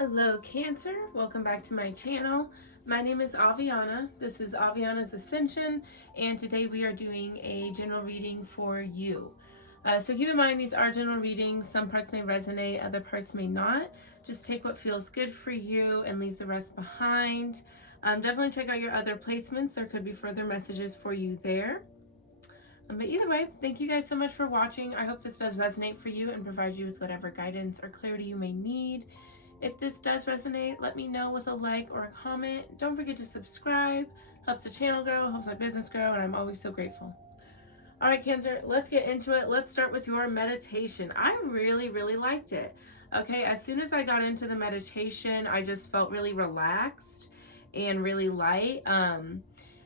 Hello Cancer, welcome back to my channel. My name is Aviana. This is Aviana's Ascension, and today we are doing a general reading for you. So keep in mind these are general readings. Some parts may resonate, other parts may not. Just take what feels good for you and leave the rest behind. Definitely check out your other placements. There could be further messages for you there. But either way, thank you guys so much for watching. I hope this does resonate for you and provide you with whatever guidance or clarity you may need. If this does resonate, let me know with a like or a comment. Don't forget to subscribe. Helps the channel grow, helps my business grow, and I'm always so grateful. All right, Cancer, let's get into it. Let's start with your meditation. I really liked it. Okay, as soon as I got into the meditation, I just felt really relaxed and really light.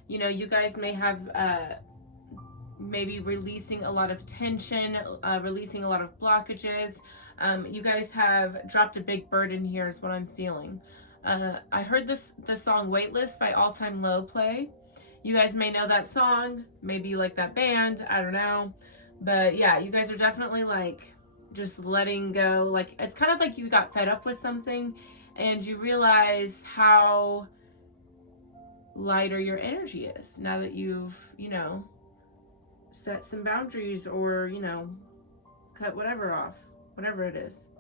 You guys may have maybe releasing a lot of tension, releasing a lot of blockages. You guys have dropped a big burden here is what I'm feeling. I heard the song Weightless by All Time Low play. You guys may know that song. Maybe you like that band. I don't know. But yeah, you guys are definitely like just letting go. Like it's kind of like you got fed up with something and you realize how lighter your energy is now that you've, set some boundaries or, cut whatever off. Whatever it is.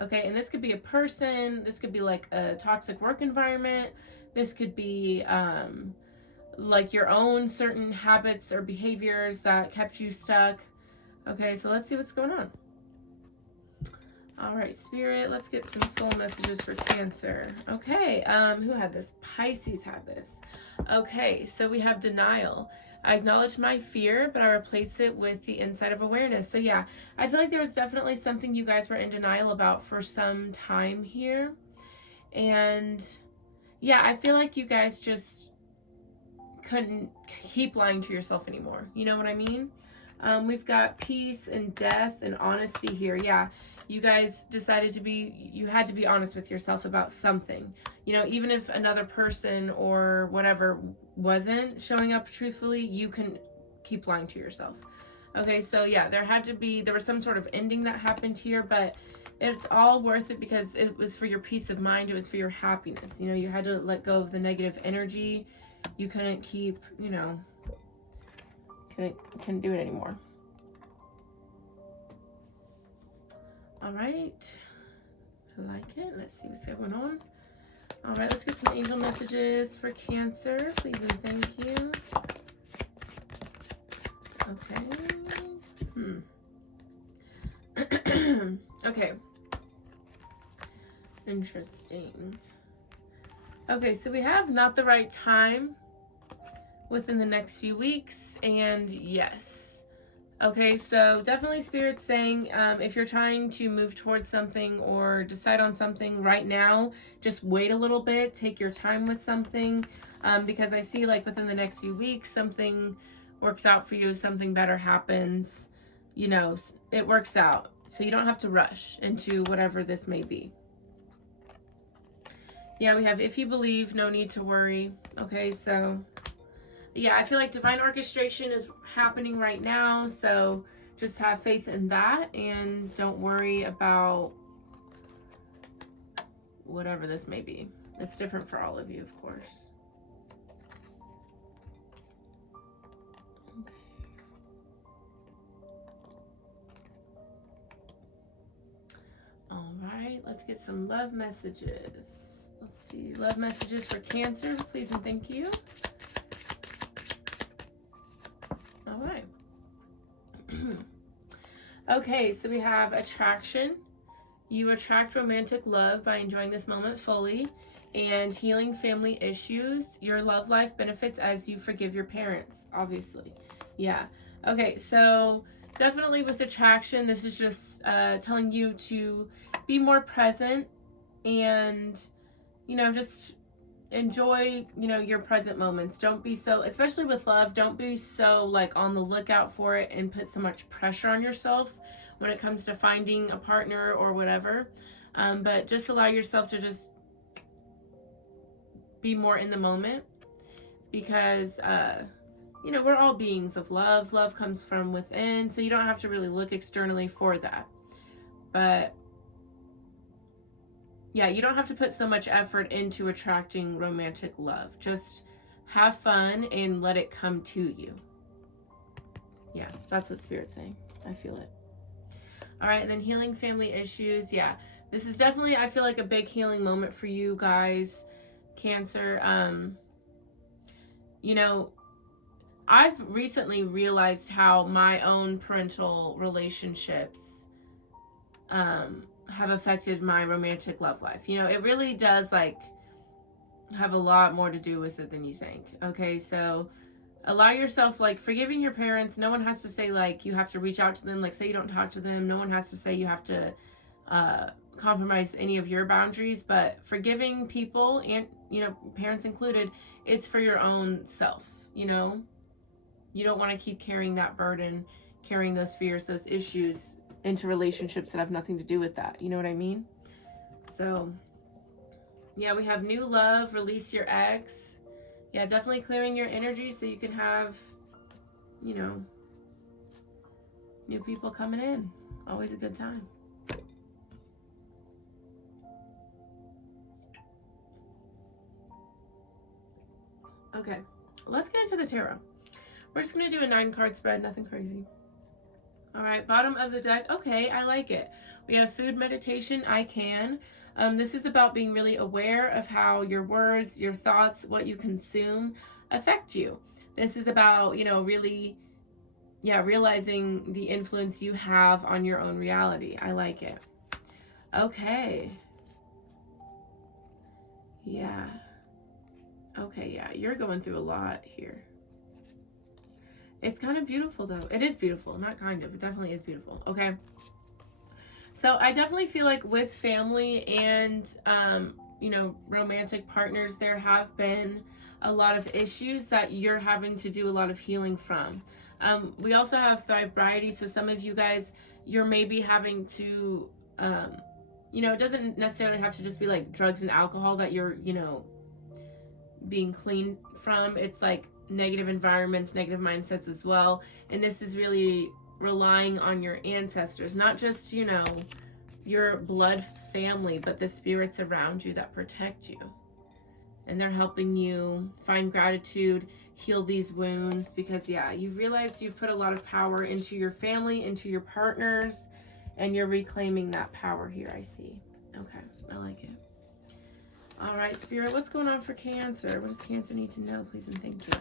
Okay, and this could be a person, this could be like a toxic work environment, this could be like your own certain habits or behaviors that kept you stuck. Okay, so let's see what's going on. All right, Spirit, let's get some soul messages for Cancer. Okay, who had this? Pisces had this. Okay, so we have denial. I acknowledge my fear, but I replace it with the insight of awareness. So yeah, I feel like there was definitely something you guys were in denial about for some time here. And yeah, I feel like you guys just couldn't keep lying to yourself anymore. You know what I mean? We've got peace and death and honesty here. Yeah, you guys decided you had to be honest with yourself about something. Even if another person or whatever wasn't showing up truthfully, you can keep lying to yourself. Okay, so yeah, there was some sort of ending that happened here, but it's all worth it because it was for your peace of mind. It was for your happiness. You had to let go of the negative energy. You couldn't keep, couldn't do it anymore. All right, I like it. Let's see what's going on. All right, let's get some angel messages for Cancer, please and thank you. Okay. Okay. Interesting. Okay, so we have not the right time within the next few weeks, and yes. Okay, so definitely Spirit's saying if you're trying to move towards something or decide on something right now, just wait a little bit, take your time with something, because I see like within the next few weeks, something works out for you, something better happens, it works out. So you don't have to rush into whatever this may be. Yeah, we have if you believe, no need to worry. Okay, so yeah, I feel like divine orchestration is happening right now, so just have faith in that and don't worry about whatever this may be. It's different for all of you, of course. Okay. All right, let's get some love messages. Let's see, love messages for Cancer, please and thank you. All right. Okay, so we have attraction. You attract romantic love by enjoying this moment fully and healing family issues. Your love life benefits as you forgive your parents, obviously. Yeah. Okay, so definitely with attraction, this is just telling you to be more present and, just enjoy, your present moments. Don't be so, especially with love, don't be so like on the lookout for it and put so much pressure on yourself when it comes to finding a partner or whatever. But just allow yourself to just be more in the moment because, we're all beings of love. Love comes from within, so you don't have to really look externally for that. But yeah, you don't have to put so much effort into attracting romantic love. Just have fun and let it come to you. Yeah, that's what Spirit's saying. I feel it. All right, and then healing family issues. Yeah, this is definitely, I feel like, a big healing moment for you guys, Cancer. You know, I've recently realized how my own parental relationships have affected my romantic love life. You know, it really does, like, have a lot more to do with it than you think. Okay, so allow yourself, like, forgiving your parents. No one has to say, like, you have to reach out to them. Like, say you don't talk to them. No one has to say you have to compromise any of your boundaries. But forgiving people, and, you know, parents included, it's for your own self, you know? You don't want to keep carrying that burden, carrying those fears, those issues into relationships that have nothing to do with that. You know what I mean? So, yeah, we have new love, release your ex. Yeah, definitely clearing your energy so you can have, you know, new people coming in. Always a good time. Okay, let's get into the tarot. We're just going to do a 9-card spread, nothing crazy. All right, bottom of the deck. Okay, I like it. We have food, meditation, I can. This is about being really aware of how your words, your thoughts, what you consume affect you. This is about, you know, really, yeah, realizing the influence you have on your own reality. I like it. Okay. Yeah. Okay, yeah, you're going through a lot here. It's kind of beautiful, though. It is beautiful. Not kind of. It definitely is beautiful. Okay. So I definitely feel like with family and, you know, romantic partners, there have been a lot of issues that you're having to do a lot of healing from. We also have Thrive-Briety. So some of you guys, you're maybe having to, you know, it doesn't necessarily have to just be like drugs and alcohol that you're, you know, being clean from. It's like negative environments, negative mindsets as well. And this is really relying on your ancestors, not just, you know, your blood family, but the spirits around you that protect you. And they're helping you find gratitude, heal these wounds, because, yeah, you've realized you've put a lot of power into your family, into your partners, and you're reclaiming that power here, I see. Okay, I like it. All right, Spirit, what's going on for Cancer? What does Cancer need to know, please and thank you?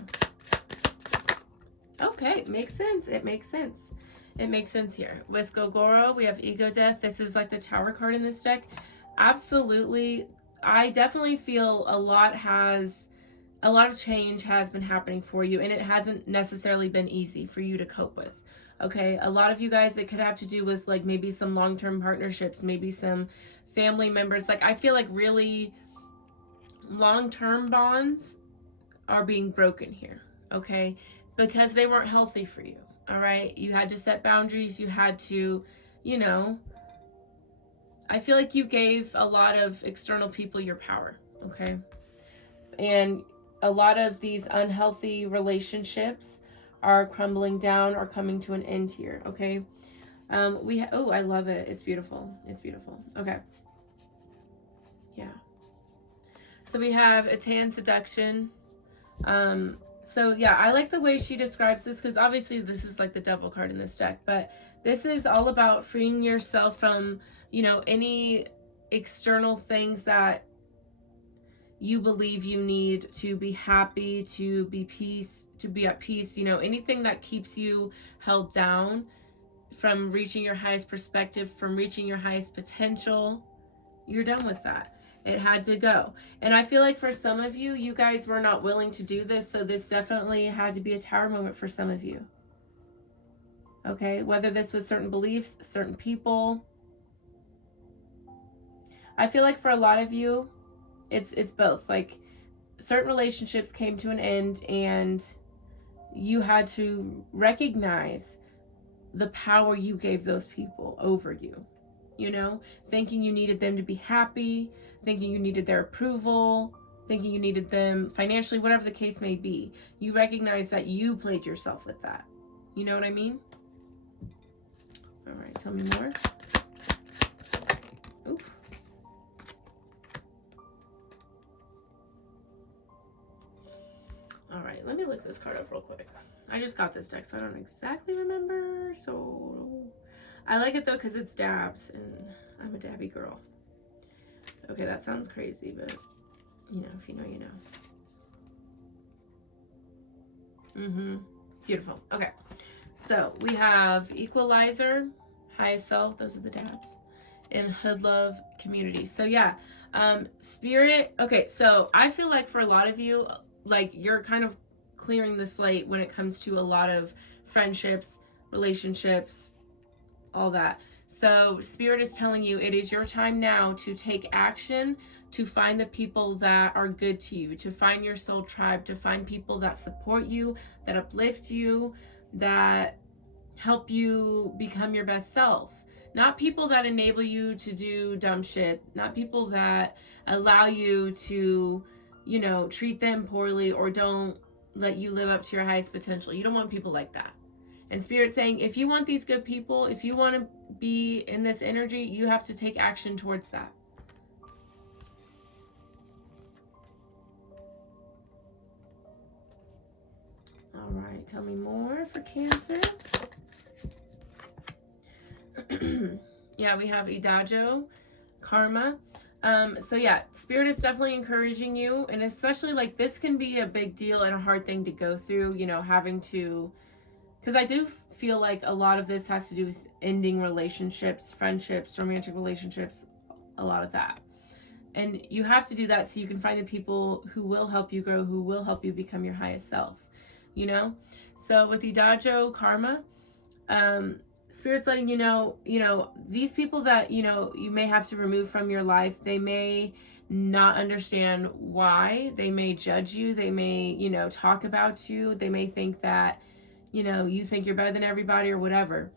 Okay, it makes sense. It makes sense. It makes sense here. With Gogoro, we have Ego Death. This is like the Tower card in this deck. Absolutely. I definitely feel a lot of change has been happening for you, and it hasn't necessarily been easy for you to cope with. Okay, a lot of you guys, it could have to do with like maybe some long-term partnerships, maybe some family members. Like, I feel like really long-term bonds are being broken here, okay? Because they weren't healthy for you, all right? You had to set boundaries. You had to, you know, I feel like you gave a lot of external people your power, okay? And a lot of these unhealthy relationships are crumbling down or coming to an end here, okay? Oh, I love it. It's beautiful. It's beautiful. Okay. Yeah. So we have Atan Seduction. So yeah, I like the way she describes this, because obviously this is like the Devil card in this deck, but this is all about freeing yourself from, you know, any external things that you believe you need to be happy, to be at peace, you know, anything that keeps you held down from reaching your highest perspective, from reaching your highest potential. You're done with that. It had to go. And I feel like for some of you, you guys were not willing to do this, so this definitely had to be a tower moment for some of you. Okay, whether this was certain beliefs, certain people. I feel like for a lot of you, it's both. Like, certain relationships came to an end, and you had to recognize the power you gave those people over you. You know, thinking you needed them to be happy, thinking you needed their approval, thinking you needed them financially, whatever the case may be. You recognize that you played yourself with that. You know what I mean? All right, tell me more. Ooh. let me look this card up real quick. I just got this deck, so I don't exactly remember. So I like it though because it's dabs, and I'm a dabby girl. Okay, that sounds crazy, but you know, if you know, you know. Beautiful. Okay, so we have Equalizer, Highest Self, those are the dabs, and Hood Love Community. So yeah, Spirit. Okay, so I feel like for a lot of you, like you're kind of clearing the slate when it comes to a lot of friendships, relationships, all that. So Spirit is telling you it is your time now to take action, to find the people that are good to you, to find your soul tribe, to find people that support you, that uplift you, that help you become your best self. Not people that enable you to do dumb shit, not people that allow you to, you know, treat them poorly or don't let you live up to your highest potential. You don't want people like that. And Spirit's saying, if you want these good people, if you want to be in this energy, you have to take action towards that. All right, tell me more for Cancer. Yeah, we have Idajio, Karma. So yeah, Spirit is definitely encouraging you, and especially like this can be a big deal and a hard thing to go through, you know, having to, because I do feel like a lot of this has to do with ending relationships, friendships, romantic relationships, a lot of that. And you have to do that so you can find the people who will help you grow, who will help you become your highest self, you know? So with Idajio, Karma, Spirit's letting you know, these people that, you may have to remove from your life, they may not understand why. They may judge you. They may, talk about you. They may think that, you think you're better than everybody or whatever.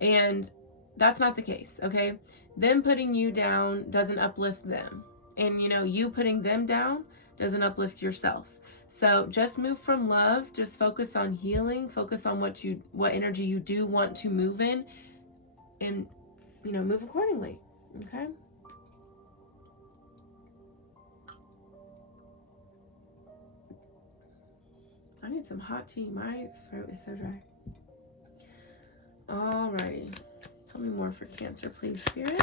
And that's not the case, okay? Them putting you down doesn't uplift them. And, you putting them down doesn't uplift yourself. So just move from love, just focus on healing, focus on what energy you do want to move in, and, move accordingly, okay? I need some hot tea. My throat is so dry. Alrighty. Tell me more for Cancer, please, Spirit.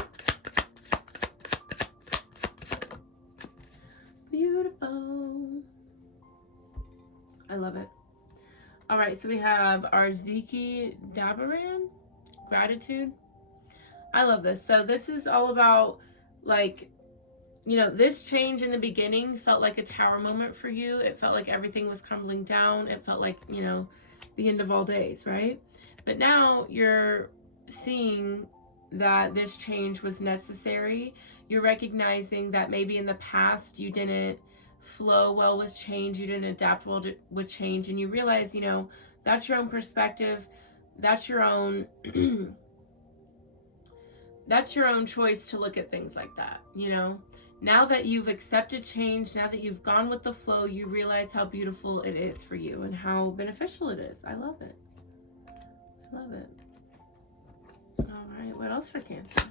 Beautiful. I love it. All right, so we have Arziki Dabaran, Gratitude. I love this. So this is all about, like, this change in the beginning felt like a tower moment for you. It felt like everything was crumbling down. It felt like, the end of all days, right? But now you're seeing that this change was necessary. You're recognizing that maybe in the past you didn't flow well with change, you didn't adapt well with change, and you realize, that's your own perspective, that's your own that's your own choice to look at things like that. Now that you've accepted change, now that you've gone with the flow, you realize how beautiful it is for you and how beneficial it is. I love it. I love it. All right, what else for Cancer?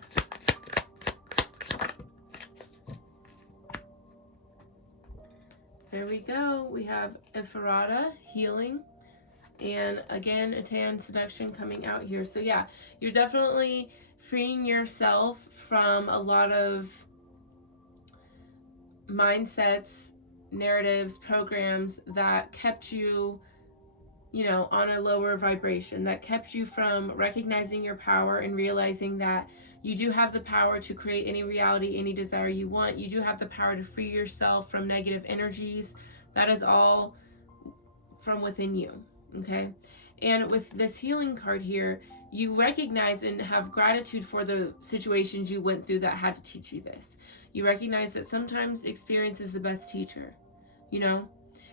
There we go. We have Ephrata, Healing, and again, Atan, Seduction coming out here. So yeah, you're definitely freeing yourself from a lot of mindsets, narratives, programs that kept you, on a lower vibration, that kept you from recognizing your power and realizing that you do have the power to create any reality, any desire you want. You do have the power to free yourself from negative energies. That is all from within you, okay? And with this healing card here, you recognize and have gratitude for the situations you went through that had to teach you this. You recognize that sometimes experience is the best teacher,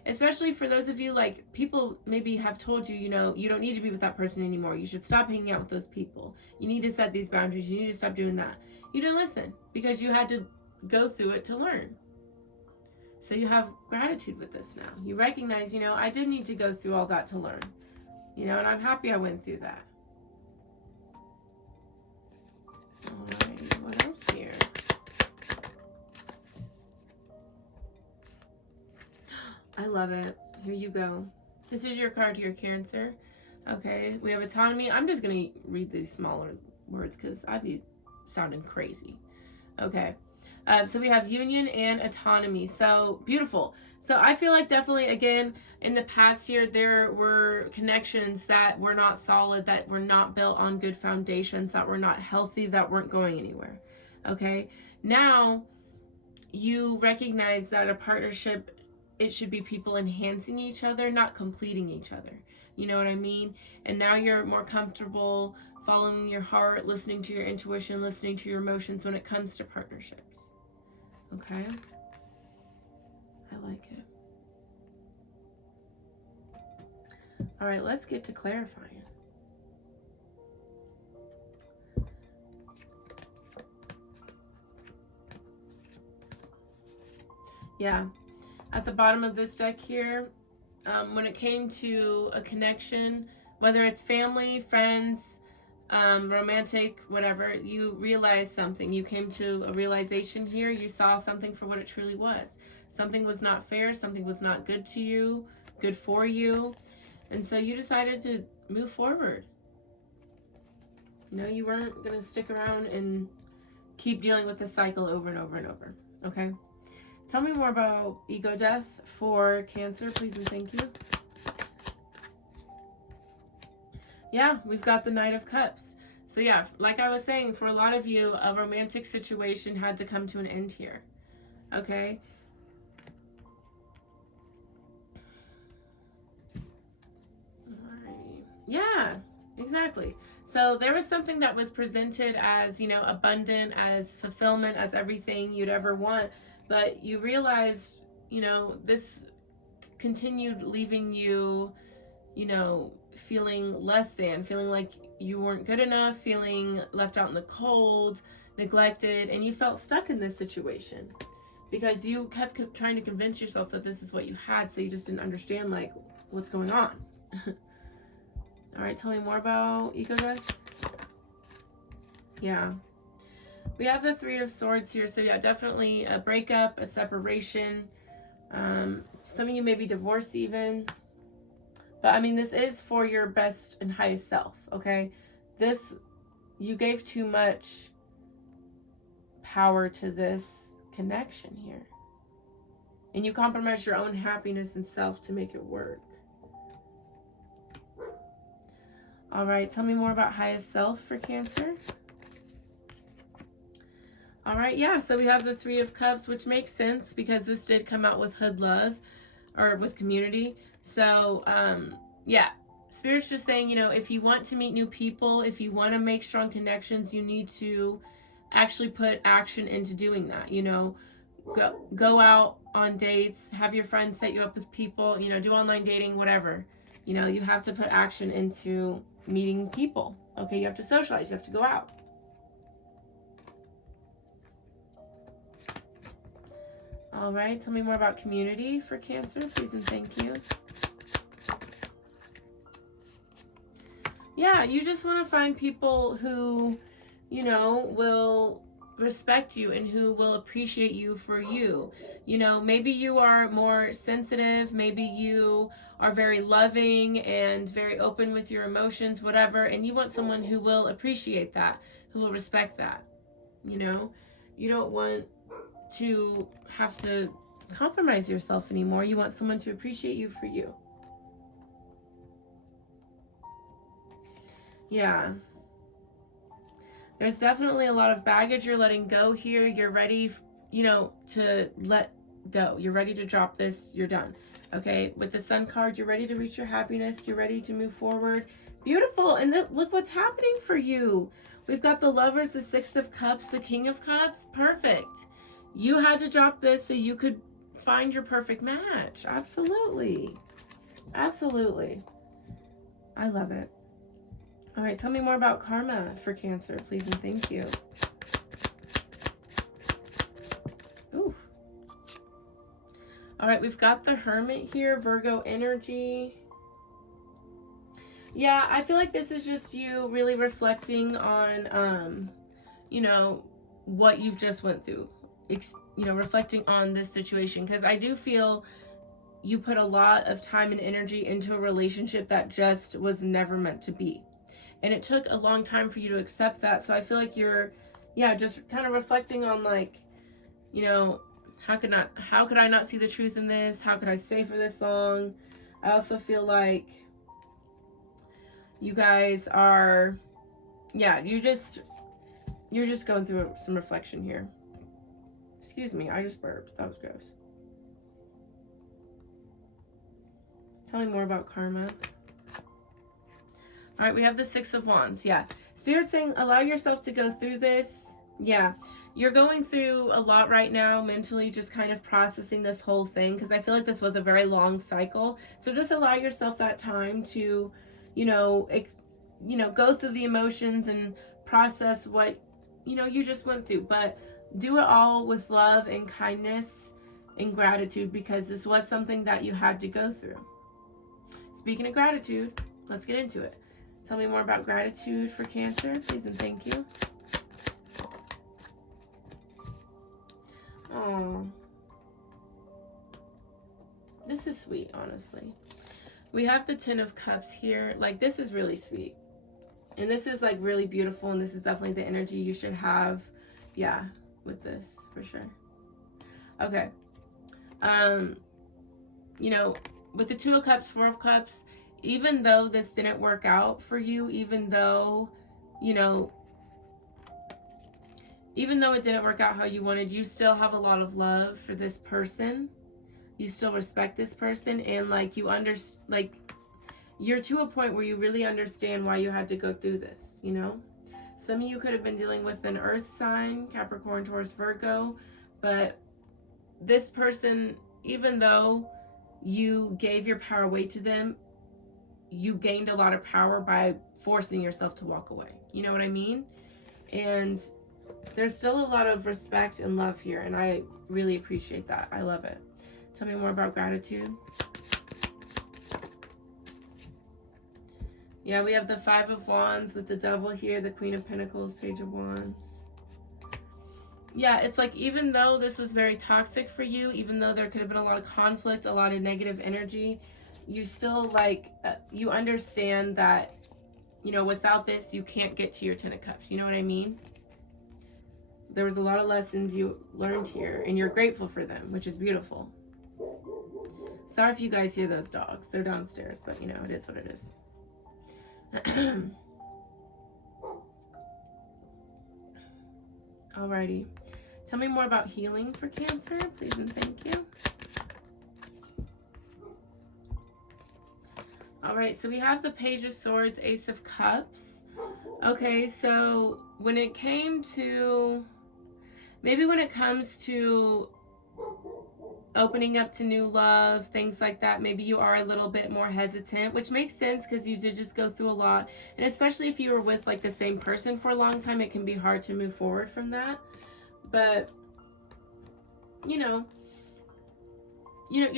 especially for those of you, like, people maybe have told you, you don't need to be with that person anymore. You should stop hanging out with those people. You need to set these boundaries. You need to stop doing that. You didn't listen because you had to go through it to learn. So you have gratitude with this now. You recognize, I did need to go through all that to learn, and I'm happy I went through that. All right, what else here? I love it. Here you go. This is your card here, Cancer. Okay, we have autonomy. I'm just going to read these smaller words because I'd be sounding crazy. Okay, so we have union and autonomy. So beautiful. So I feel like definitely, again, in the past year, there were connections that were not solid, that were not built on good foundations, that were not healthy, that weren't going anywhere. Okay, now you recognize that a partnership, it should be people enhancing each other, not completing each other. You know what I mean? And now you're more comfortable following your heart, listening to your intuition, listening to your emotions when it comes to partnerships. Okay? I like it. All right, let's get to clarifying. Yeah, at the bottom of this deck here, when it came to a connection, whether it's family, friends, romantic, whatever, you realized something. You came to a realization here. You saw something for what it truly was. Something was not fair. Something was not good to you, good for you. And so you decided to move forward. You know, you weren't going to stick around and keep dealing with this cycle over and over and over. Okay? Tell me more about ego death for Cancer, please and thank you. Yeah, we've got the Knight of Cups. So yeah, like I was saying, for a lot of you, a romantic situation had to come to an end here. Okay? Alrighty. Yeah, exactly. So there was something that was presented as, you know, abundant, as fulfillment, as everything you'd ever want. But you realized, you know, this continued leaving you, you know, feeling less than, feeling like you weren't good enough, feeling left out in the cold, neglected, and you felt stuck in this situation because you kept trying to convince yourself that this is what you had, so you just didn't understand, like, what's going on. All right, tell me more about ego death. Yeah. We have the Three of Swords here, so yeah, definitely a breakup, a separation. Some of you may be divorced even. But I mean, this is for your best and highest self, okay? This, you gave too much power to this connection here. And you compromise your own happiness and self to make it work. All right, tell me more about highest self for Cancer. All right, yeah, so we have the Three of Cups, which makes sense because this did come out with Hood Love, or with Community. So, yeah, Spirit's just saying, you know, if you want to meet new people, if you want to make strong connections, you need to actually put action into doing that, you know. Go out on dates, have your friends set you up with people, you know, do online dating, whatever. You know, you have to put action into meeting people, okay? You have to socialize, you have to go out. All right, tell me more about Community for Cancer, please and thank you. Yeah, you just want to find people who, you know, will respect you and who will appreciate you for you. You know, maybe you are more sensitive, maybe you are very loving and very open with your emotions, whatever, and you want someone who will appreciate that, who will respect that. You know, you don't want to have to compromise yourself anymore. You want someone to appreciate you for you. Yeah. There's definitely a lot of baggage you're letting go here. You're ready, you know, to let go. You're ready to drop this. You're done. Okay, with the Sun card, you're ready to reach your happiness. You're ready to move forward. Beautiful. And look what's happening for you. We've got the Lovers, the Six of Cups, the King of Cups. Perfect. You had to drop this so you could find your perfect match. Absolutely. Absolutely. I love it. All right, tell me more about karma for Cancer, please and thank you. Ooh. All right, we've got the Hermit here, Virgo energy. Yeah, I feel like this is just you really reflecting on, you know, what you've just went through. You know, reflecting on this situation, because I do feel you put a lot of time and energy into a relationship that just was never meant to be. And it took a long time for you to accept that. So I feel like you're, yeah, just kind of reflecting on like, you know, how could I not see the truth in this? How could I stay for this long? I also feel like you guys are, yeah, you're just going through some reflection here. Excuse me, I just burped. That was gross. Tell me more about karma. All right, we have the Six of Wands. Yeah. Spirit saying, allow yourself to go through this. Yeah. You're going through a lot right now mentally, just kind of processing this whole thing, because I feel like this was a very long cycle. So just allow yourself that time to, go through the emotions and process what, you just went through. But do it all with love and kindness and gratitude, because this was something that you had to go through. Speaking of gratitude, let's get into it. Tell me more about gratitude for Cancer, please and thank you. Oh, this is sweet, honestly. We have the Ten of Cups here. Like, this is really sweet. And this is, like, really beautiful, and this is definitely the energy you should have, yeah, with this, for sure. Okay. With the Two of Cups, Four of Cups, even though this didn't work out for you, even though it didn't work out how you wanted, you still have a lot of love for this person. You still respect this person, and you're to a point where you really understand why you had to go through this, Some of you could have been dealing with an earth sign, Capricorn, Taurus, Virgo, but this person, even though you gave your power away to them, you gained a lot of power by forcing yourself to walk away. You know what I mean? And there's still a lot of respect and love here, and I really appreciate that. I love it. Tell me more about gratitude. Yeah, we have the Five of Wands with the Devil here, the Queen of Pentacles, Page of Wands. Yeah, it's like, even though this was very toxic for you, even though there could have been a lot of conflict, a lot of negative energy, you still, you understand that, without this, you can't get to your Ten of Cups. You know what I mean? There was a lot of lessons you learned here, and you're grateful for them, which is beautiful. Sorry if you guys hear those dogs. They're downstairs, but, it is what it is. Alrighty. Tell me more about healing for Cancer, please and thank you. Alright, so we have the Page of Swords, Ace of Cups. Okay, so when it comes to opening up to new love, things like that, maybe you are a little bit more hesitant, which makes sense because you did just go through a lot. And especially if you were with the same person for a long time, it can be hard to move forward from that. But, you're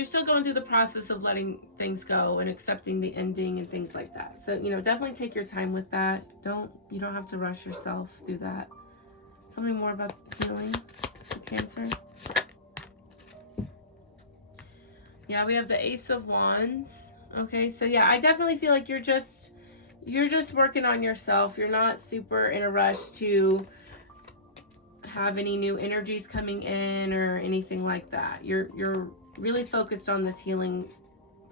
still going through the process of letting things go and accepting the ending and things like that. So, definitely take your time with that. You don't have to rush yourself through that. Tell me more about healing for Cancer. Yeah, we have the Ace of Wands. Okay, so yeah, I definitely feel like you're just working on yourself. You're not super in a rush to have any new energies coming in or anything like that. You're really focused on this healing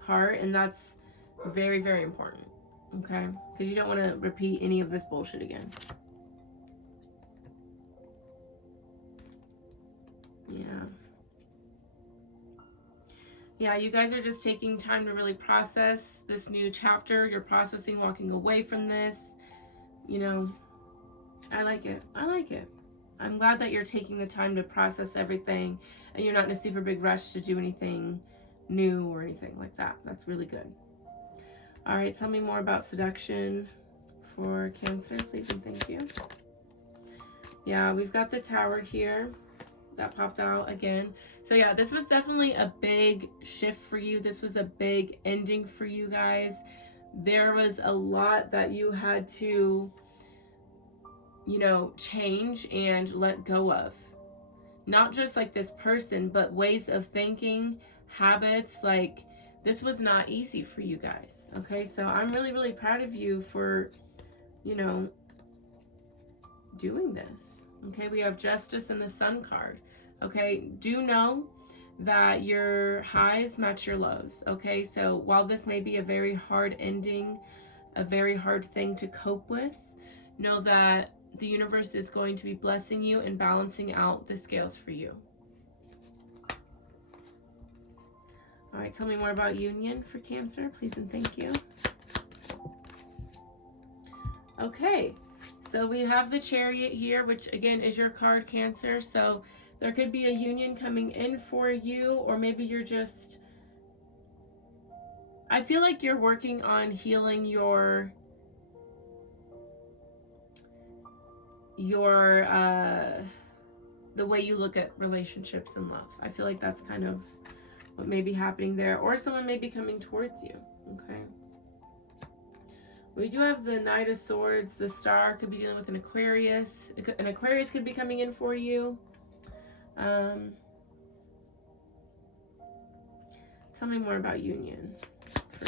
part, and that's very, very important. Okay, because you don't want to repeat any of this bullshit again. Yeah, you guys are just taking time to really process this new chapter. You're processing walking away from this. I like it. I'm glad that you're taking the time to process everything, and you're not in a super big rush to do anything new or anything like that. That's really good. All right, tell me more about seduction for Cancer, please and thank you. Yeah, we've got the Tower here. That popped out again. So yeah, this was definitely a big shift for you. This was a big ending for you guys. There was a lot that you had to, change and let go of. Not just this person, but ways of thinking, habits. Like, this was not easy for you guys. Okay, so I'm really, really proud of you for, you know, doing this. Okay, we have Justice and the Sun card. Okay, do know that your highs match your lows. Okay, so while this may be a very hard ending, a very hard thing to cope with, know that the universe is going to be blessing you and balancing out the scales for you. All right, tell me more about union for Cancer, please and thank you. Okay, so we have the Chariot here, which again is your card, Cancer. So there could be a union coming in for you, or maybe you're just, I feel like you're working on healing your the way you look at relationships and love. I feel like that's kind of what may be happening there, or someone may be coming towards you. Okay, we do have the Knight of Swords. The Star could be dealing with an Aquarius. An Aquarius could be coming in for you. Tell me more about union for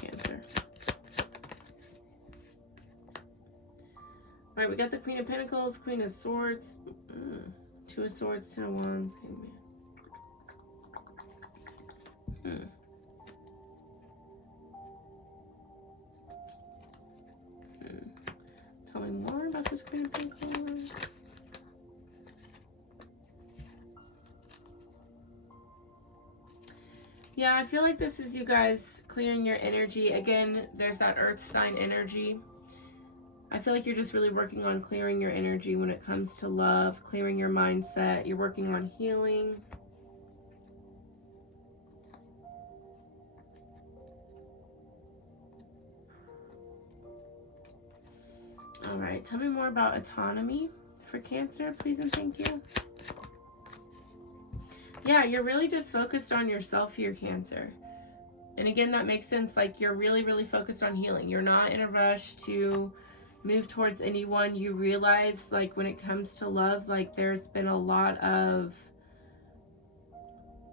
Cancer. All right, we got the Queen of Pentacles, Queen of Swords, Two of Swords, Ten of Wands, Hangman. Tell me more about this Queen of Pentacles. Yeah, I feel like this is you guys clearing your energy. Again, there's that earth sign energy. I feel like you're just really working on clearing your energy when it comes to love, clearing your mindset. You're working on healing. All right, tell me more about autonomy for Cancer, please and thank you. Yeah, you're really just focused on yourself here, Cancer. And again, that makes sense. Like, you're really, really focused on healing. You're not in a rush to move towards anyone. You realize, like, when it comes to love, like, there's been a lot of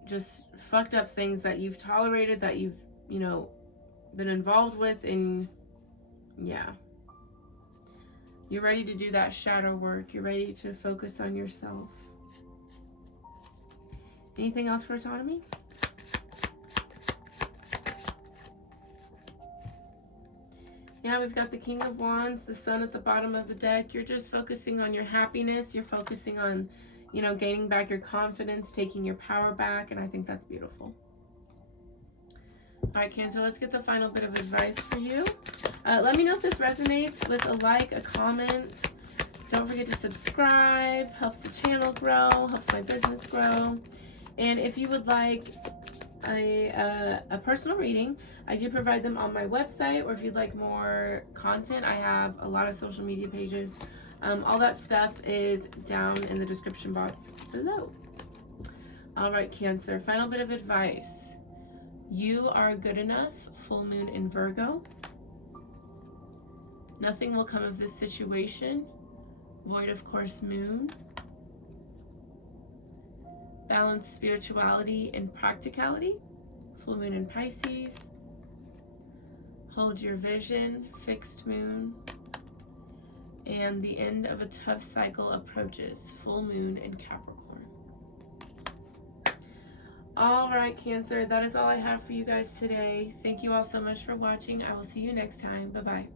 just fucked up things that you've tolerated, that you've, you know, been involved with. And yeah, you're ready to do that shadow work. You're ready to focus on yourself. Anything else for autonomy? Yeah, we've got the King of Wands, the Sun at the bottom of the deck. You're just focusing on your happiness. You're focusing on, you know, gaining back your confidence, taking your power back, and I think that's beautiful. All right, Cancer, let's get the final bit of advice for you. Let me know if this resonates with a like, a comment. Don't forget to subscribe. Helps the channel grow, helps my business grow. And if you would like a personal reading, I do provide them on my website, or if you'd like more content, I have a lot of social media pages. All that stuff is down in the description box below. All right, Cancer, final bit of advice. You are good enough, full moon in Virgo. Nothing will come of this situation. Void of course, moon. Balance spirituality and practicality. Full moon in Pisces. Hold your vision, fixed moon. And the end of a tough cycle approaches. Full moon in Capricorn. All right, Cancer, that is all I have for you guys today. Thank you all so much for watching. I will see you next time. Bye-bye.